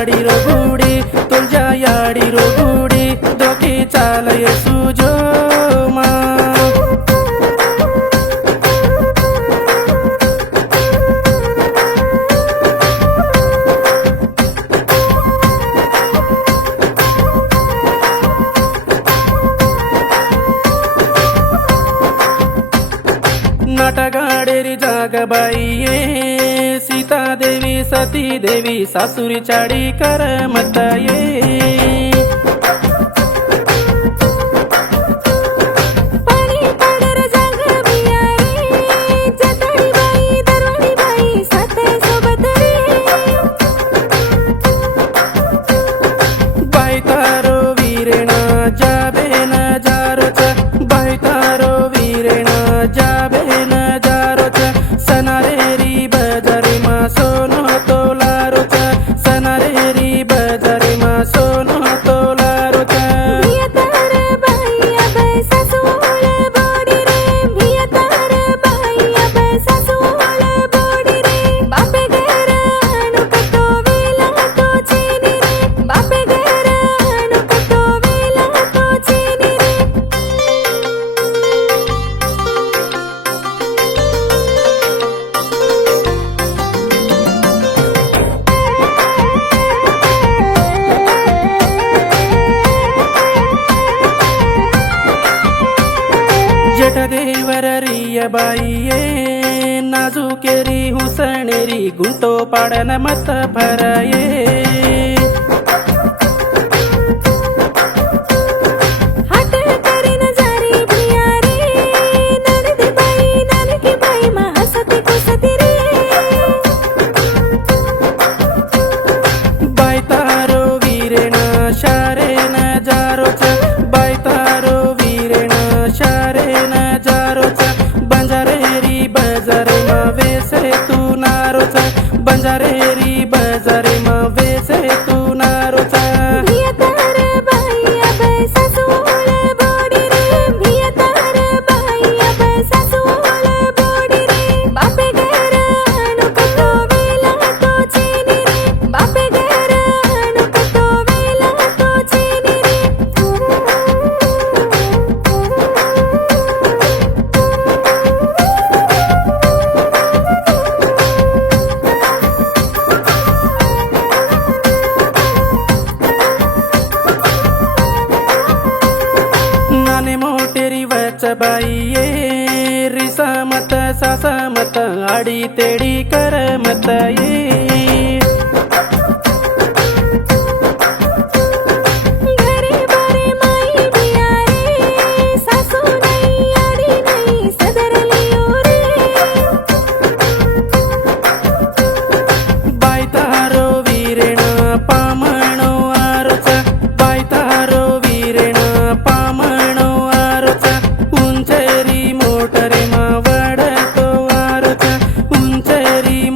याडी row गुडी तुझ्या याडी row गुडी दोघी चालय सुजो मा नाटगाडेरी जागबाई ये सीता देवी सती देवी सासुरी चाडी करमत ये जेठदेवरिय बाई ये नाजुकेरी हुसनेरी गुंटो पाडन मत भरये बंजारेरी बजारे मा वेसे तू नारोचा भियतार बाई अब सासूळ बोडी रे भियतार बाई अब सासूळ बोडी रे बापे घर अनुकतो वेला तो चेनी रे बापे घर अनुकतो वेला तो चेनी बाई ये रिसा मत सासा मत आडी तेडी कर मत ये मोटरे मा वाढतो वारचा उंचरी